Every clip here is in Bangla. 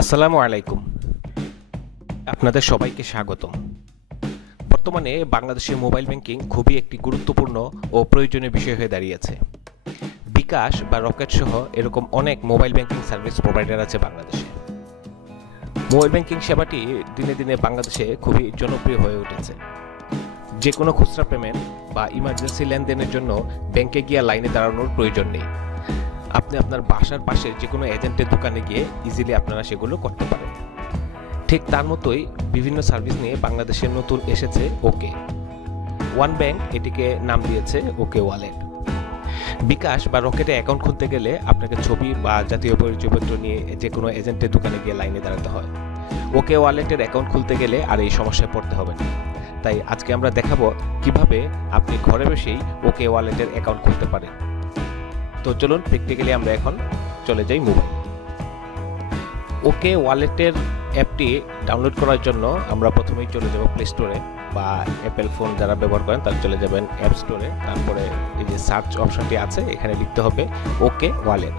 আসসালামু আলাইকুম। আপনাদের সবাইকে স্বাগতম। বর্তমানে বাংলাদেশে মোবাইল ব্যাংকিং খুবই একটি গুরুত্বপূর্ণ ও প্রয়োজনীয় বিষয় হয়ে দাঁড়িয়েছে। বিকাশ বা রকেট সহ এরকম অনেক মোবাইল ব্যাংকিং সার্ভিস প্রোভাইডার আছে বাংলাদেশে। মোবাইল ব্যাংকিং সেবাটি দিনে দিনে বাংলাদেশে খুবই জনপ্রিয় হয়ে উঠেছে। যে কোনো খুচরা পেমেন্ট বা ইমার্জেন্সি লেনদেনের জন্য ব্যাংকে গিয়ে লাইনে দাঁড়ানোর প্রয়োজন নেই। আপনি আপনার বাসার পাশে যে কোনো এজেন্টের দোকানে গিয়ে ইজিলি আপনারা সেগুলো করতে পারেন। ঠিক তার মতোই বিভিন্ন সার্ভিস নিয়ে বাংলাদেশে নতুন এসেছে ওকে ওয়ান ব্যাংক, এটিকে নাম দিয়েছে ওকে ওয়ালেট। বিকাশ বা রকেটে অ্যাকাউন্ট খুলতে গেলে আপনাকে ছবি বা জাতীয় পরিচয়পত্র নিয়ে যে কোনো এজেন্টের দোকানে গিয়ে লাইনে দাঁড়াতে হয়। ওকে ওয়ালেটের অ্যাকাউন্ট খুলতে গেলে আর এই সমস্যায় পড়তে হবে না। তাই আজকে আমরা দেখাবো কিভাবে আপনি ঘরে বসেই ওকে ওয়ালেটের অ্যাকাউন্ট খুলতে পারেন। তো চলুন প্র্যাকটিক্যালি আমরা এখন চলে যাই মোবাইল। ওকে ওয়ালেটের অ্যাপটি ডাউনলোড করার জন্য আমরা প্রথমেই চলে যাব প্লে স্টোরে, বা অ্যাপেল ফোন যারা ব্যবহার করেন তারা চলে যাবেন অ্যাপ স্টোরে। তারপরে এই যে সার্চ অপশনটি আছে এখানে লিখতে হবে ওকে ওয়ালেট।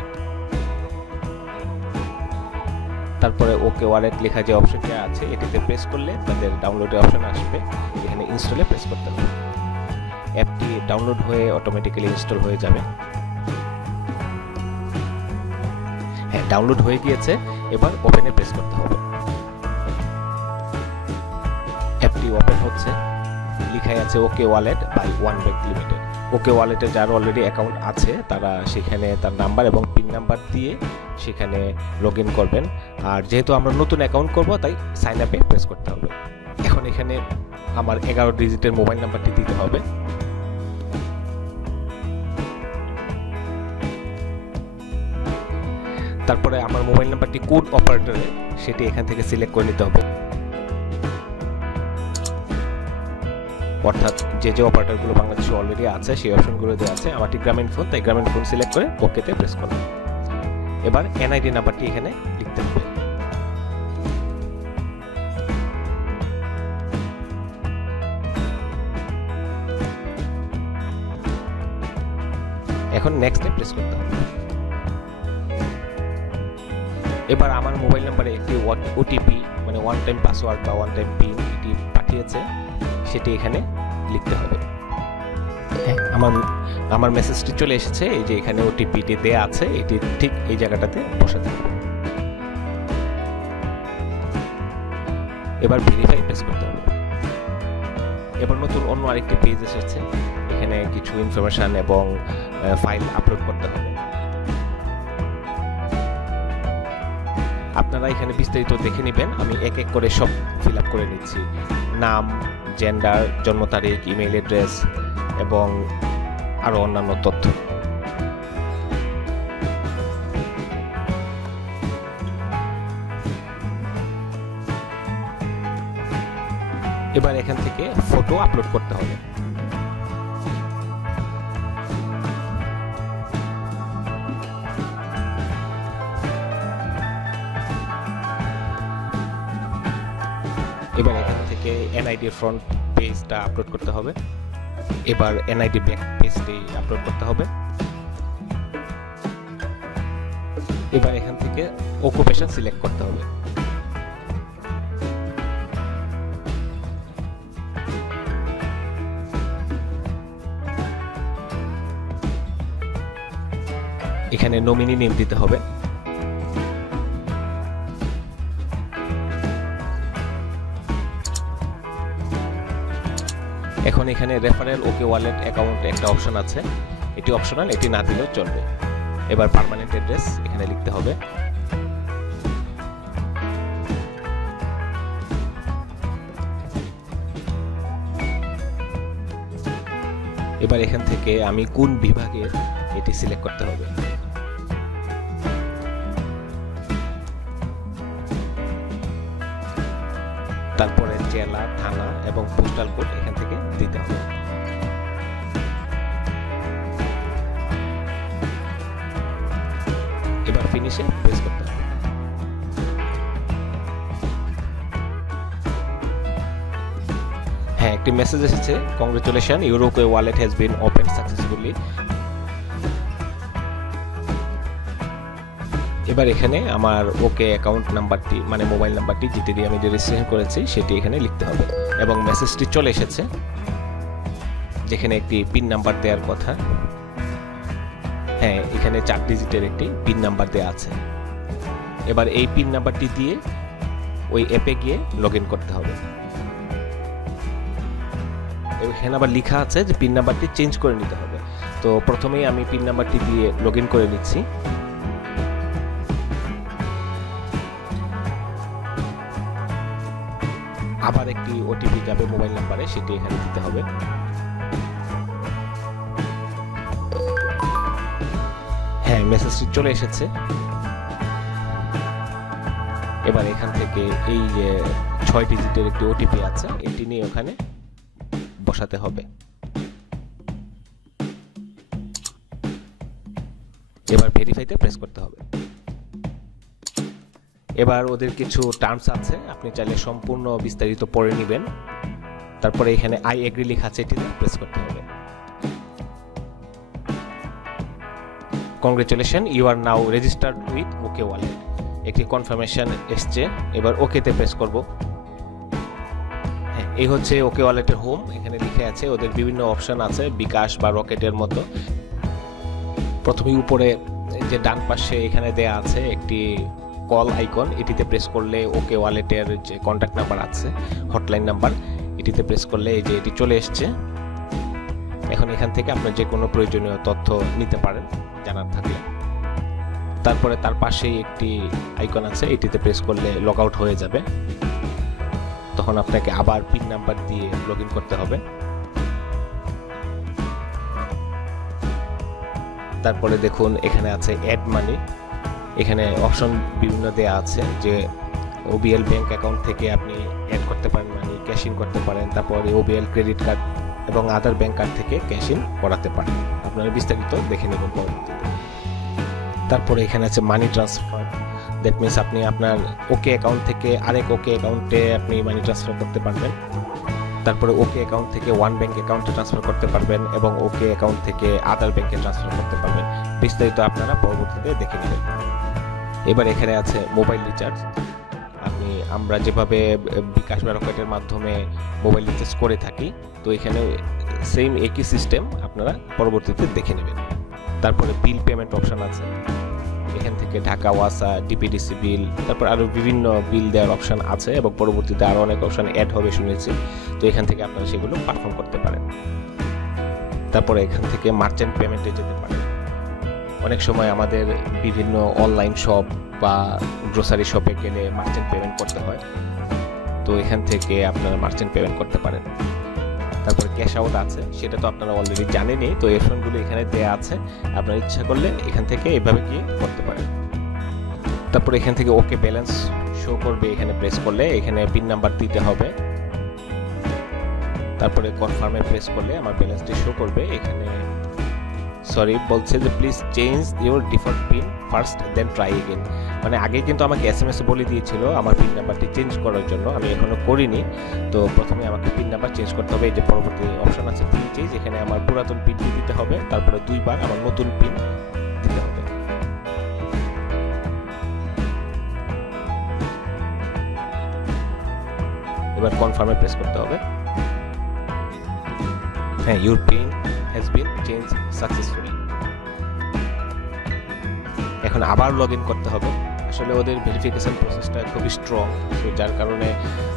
তারপরে ওকে ওয়ালেট লেখা যে অপশনটি আছে এটিতে প্রেস করলে তাদের ডাউনলোডের অপশন আসবে। এখানে ইনস্টলে প্রেস করতে হবে। অ্যাপটি ডাউনলোড হয়ে অটোমেটিক্যালি ইনস্টল হয়ে যাবে। হ্যাঁ, ডাউনলোড হয়ে গিয়েছে। এবার ওপেনে প্রেস করতে হবে। অ্যাপটি ওপেন হচ্ছে। লেখাই আছে OK Wallet by One Bank Limited. OK ওয়ালেটে যার অলরেডি অ্যাকাউন্ট আছে তারা সেখানে তার নাম্বার এবং পিন নাম্বার দিয়ে সেখানে লগ ইন করবেন। আর যেহেতু আমরা নতুন অ্যাকাউন্ট করব তাই সাইন আপে প্রেস করতে হবে। এখন এখানে আমার 11 ডিজিটের মোবাইল নাম্বারটি দিতে হবে। তারপরে আমার মোবাইল নাম্বারটি কোন অপারেটরে সেটি এখান থেকে সিলেক্ট করে নিতে হবে, অর্থাৎ যে যে অপারেটরগুলো বাংলাদেশে অলরেডি আছে সেই অপশনগুলো দেওয়া আছে। আমারটি গ্রামীণ ফোন, তাই গ্রামীণ ফোন সিলেক্ট করে ওকেতে প্রেস করব। এবার এনআইডি নাম্বারটি এখানে লিখতে হবে। এখন নেক্সটে প্রেস করতে হবে। এবার আমার মোবাইল নাম্বারে একটি ওটিপি মানে ওয়ান টাইম পাসওয়ার্ড বা ওয়ান টাইম পিন এটি পাঠিয়েছে, সেটি এখানে লিখতে হবে। হ্যাঁ, আমার মেসেজটি চলে এসেছে। এই যে এখানে ওটিপিটি দেয়া আছে, এটি ঠিক এই জায়গাটাতে বসাতে হবে। এবার ভেরিফাই প্রেস করতে হবে। এবার নতুন অন্য আরেকটি পেজ এসেছে। এখানে কিছু ইনফরমেশন এবং ফাইল আপলোড করতে হবে। আপনারা এখানে বিস্তারিত দেখে নেবেন। আমি এক এক করে সব ফিল আপ করে নিচ্ছি। নাম, জেন্ডার, জন্ম তারিখ, ইমেইল অ্যাড্রেস এবং আরও অন্যান্য তথ্য। এবার এখান থেকে ফটো আপলোড করতে হবে। এবার এখান থেকে এনআইডি ফ্রন্ট পেজটা আপলোড করতে হবে। এবার এনআইডি ব্যাক পেজটি আপলোড করতে হবে। এবার এখান থেকে অকুপেশন সিলেক্ট করতে হবে। এখানে নমিনি নেম দিতে হবে। এখন এখানে রেফারেল ওকে ওয়ালেট অ্যাকাউন্টে একটা অপশন আছে, এটি অপশনাল, এটি না দিলেও চলবে। এবার পার্মানেন্ট অ্যাড্রেস এখানে লিখতে হবে। এবার এখান থেকে আমি কোন বিভাগে এটি সিলেক্ট করতে হবে। তারপরে জেলা, থানা এবং পোস্টাল কোড এখান থেকে দিতে হবে। এবার ফিনিশে প্রেস করতে হবে। হ্যাঁ, একটি মেসেজ এসেছে, congratulation, your okay wallet has been open successfully. এবার এখানে আমার ওকে অ্যাকাউন্ট নাম্বারটি মানে মোবাইল নাম্বারটি যেটি দিয়ে আমি রেজিস্ট্রেশন করেছি সেটি এখানে লিখতে হবে এবং মেসেজটি চলে এসেছে যেখানে একটি পিন নাম্বার দেওয়ার কথা। হ্যাঁ, এখানে 4 ডিজিটের একটি পিন নাম্বার দেওয়া আছে। এবার এই পিন নাম্বারটি দিয়ে ওই অ্যাপে গিয়ে লগ ইন করতে হবে। এখানে আবার লেখা আছে যে পিন নাম্বারটি চেঞ্জ করে নিতে হবে। তো প্রথমেই আমি পিন নাম্বারটি দিয়ে লগ ইন করে নিচ্ছি। আবার একটি ওটিপি যাবে মোবাইল নাম্বারে, সেটি এখানে দিতে হবে। হ্যাঁ, মেসেজটি চলে এসেছে। এবার এখান থেকে এই যে 6 ডিজিটের একটি ওটিপি আছে এটি নিয়ে ওখানে বসাতে হবে। এবার ভেরিফাইতে প্রেস করতে হবে। এবার ওদের কিছু টার্মস আছে, আপনি চাইলে সম্পূর্ণ বিস্তারিত পড়ে নেবেন। তারপরে এখানে আই এগ্রি লেখা আছে, এটিতে প্রেস করতে হবে। Congratulation, you are now registered with OK wallet. একটি কনফার্মেশন এসছে, এবার ওকেতে প্রেস করব। হ্যাঁ, এই হচ্ছে ওকে ওয়ালেটের হোম। এখানে লিখে আছে ওদের বিভিন্ন অপশন আছে বিকাশ বা রকেটের মতো। প্রথমেই উপরে যে ডান পাশে এখানে দেয়া আছে একটি কল আইকন, এটিতে প্রেস করলে ওকে ওয়ালেটের যে কন্ট্যাক্ট নাম্বার আছে, হটলাইন নাম্বার, এটিতে প্রেস করলে এই যে এটি চলে এসছে। এখন এখান থেকে আপনার যে কোনো প্রয়োজনীয় তথ্য নিতে পারেন জানার থাকলে। তারপরে তার পাশেই একটি আইকন আছে, এটিতে প্রেস করলে লগ আউট হয়ে যাবে। তখন আপনাকে আবার পিন নাম্বার দিয়ে লগ ইন করতে হবে। তারপরে দেখুন এখানে আছে অ্যাড মানি। এখানে অপশন বিভিন্ন দেয়া আছে যে ওবিএল ব্যাংক অ্যাকাউন্ট থেকে আপনি অ্যাড করতে পারেন মানি, ক্যাশ ইন করতে পারেন। তারপরে ওবিএল ক্রেডিট কার্ড এবং আদার ব্যাংক কার্ড থেকে ক্যাশ ইন করাতে পারেন। আপনারা বিস্তারিত দেখে নেবেন পরবর্তীতে। তারপরে এখানে আছে মানি ট্রান্সফার। দ্যাট মিনস আপনি আপনার ওকে অ্যাকাউন্ট থেকে আরেক ওকে অ্যাকাউন্টে আপনি মানি ট্রান্সফার করতে পারবেন। তারপরে ওকে অ্যাকাউন্ট থেকে ওয়ান ব্যাংক অ্যাকাউন্টে ট্রান্সফার করতে পারবেন এবং ওকে অ্যাকাউন্ট থেকে আদার ব্যাংকে ট্রান্সফার করতে পারবেন। বিস্তারিত আপনারা পরবর্তীতে দেখে নেবেন। এবার এখানে আছে মোবাইল রিচার্জ। আমরা যেভাবে বিকাশ বা রকেটের মাধ্যমে মোবাইল রিচার্জ করে থাকি, তো এখানে সেম একই সিস্টেম আপনারা পরবর্তীতে দেখে নেবেন। তারপরে বিল পেমেন্ট অপশন আছে, এখান থেকে ঢাকা ওয়াসা, ডিপিডিসি বিল, তারপর আরও বিভিন্ন বিল দেওয়ার অপশন আছে এবং পরবর্তীতে আরও অনেক অপশন অ্যাড হবে শুনেছি। তো এখান থেকে আপনারা সেগুলো পারফর্ম করতে পারেন। তারপরে এখান থেকে মার্চেন্ট পেমেন্টে যেতে পারেন। অনেক সময় আমাদের বিভিন্ন অনলাইন শপ বা গ্রোসারি শপে গেলে মার্চেন্ট পেমেন্ট করতে হয়, তো এখান থেকে আপনারা মার্চেন্ট পেমেন্ট করতে পারেন। তারপরে ক্যাশ আউট আছে, সেটা তো আপনারা অলরেডি জানেনই, তো এই অপশনগুলো এখানে দেওয়া আছে। আপনার ইচ্ছা করলে এখান থেকে এভাবে গিয়ে করতে পারেন। তারপরে এখান থেকে ওকে ব্যালেন্স শো করবে, এখানে প্রেস করলে এখানে পিন নাম্বার দিতে হবে। তারপরে কনফার্মে প্রেস করলে আমার ব্যালেন্সটি শো করবে। এখানে বলছে যে please change your default PIN first then try again. মানে আগে কিন্তু আমাকে এসএমএস বলে দিয়েছিল আমার পিন নাম্বারটি চেঞ্জ করার জন্য, আমি এখনো করিনি। তো প্রথমে আমাকে পিন নাম্বার চেঞ্জ করতে হবে। এই যে পরবর্তী অপশন আছে পিন চেঞ্জ, এখানে আমার পুরাতন পিনটি দিতে হবে, তারপরে 2 বার আমার নতুন পিন দিতে হবে। এবার কনফার্মে প্রেস করতে হবে। হ্যাঁ, your pin has been changed successfully। এখন আবার লগ ইন করতে হবে। আসলে ওদের ভেরিফিকেশন প্রসেসটা খুবই স্ট্রং, তো যার কারণে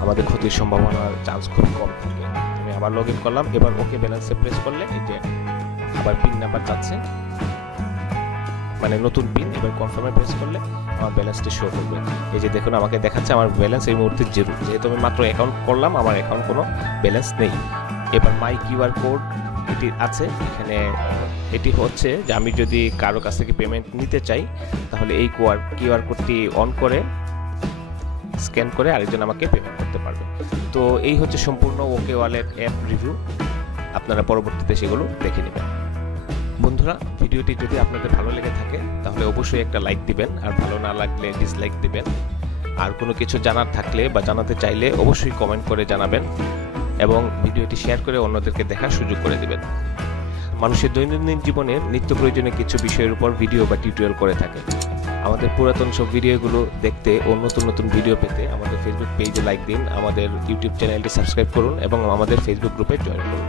আমাদের ক্ষতির সম্ভাবনার চান্স খুব কম থাকে। আমি আবার লগ ইন করলাম। এবার ওকে ব্যালেন্সে প্রেস করলে এই যে আবার পিন নাম্বার যাচ্ছে, মানে নতুন পিন। এবার কনফার্মে প্রেস করলে আমার ব্যালেন্সটি শো করবে। এই যে দেখুন আমাকে দেখাচ্ছে আমার ব্যালেন্স এই মুহূর্তে 0, যেহেতু আমি মাত্র অ্যাকাউন্ট করলাম, আমার অ্যাকাউন্ট কোনো ব্যালেন্স নেই। এবার মাই কিউআর কোড এটি আছে, এখানে এটি হচ্ছে যে আমি যদি কারো কাছ থেকে পেমেন্ট নিতে চাই তাহলে এই কিউআর কোডটি অন করে স্ক্যান করে আরেকজন আমাকে পেমেন্ট করতে পারবে। তো এই হচ্ছে সম্পূর্ণ ওকে ওয়ালেট অ্যাপ রিভিউ। আপনারা পরবর্তীতে সেগুলো দেখে নেবেন। বন্ধুরা, ভিডিওটি যদি আপনাদের ভালো লেগে থাকে তাহলে অবশ্যই একটা লাইক দিবেন, আর ভালো না লাগলে ডিসলাইক দিবেন। আর কোনো কিছু জানার থাকলে বা জানাতে চাইলে অবশ্যই কমেন্ট করে জানাবেন এবং ভিডিওটি শেয়ার করে অন্যদেরকে দেখার সুযোগ করে দিবেন। মানুষের দৈনন্দিন জীবনের নিত্য প্রয়োজনীয় কিছু বিষয়ের উপর ভিডিও বা টিউটোরিয়াল করে থাকে। আমাদের পুরাতন সব ভিডিওগুলো দেখতে ও নতুন নতুন ভিডিও পেতে আমাদের ফেসবুক পেজে লাইক দিন, আমাদের ইউটিউব চ্যানেলটি সাবস্ক্রাইব করুন এবং আমাদের ফেসবুক গ্রুপে জয়েন করুন।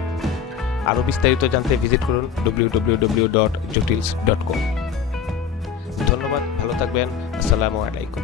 আরও বিস্তারিত জানতে ভিজিট করুন www.jotils.com। ধন্যবাদ, ভালো থাকবেন। আসসালামু আলাইকুম।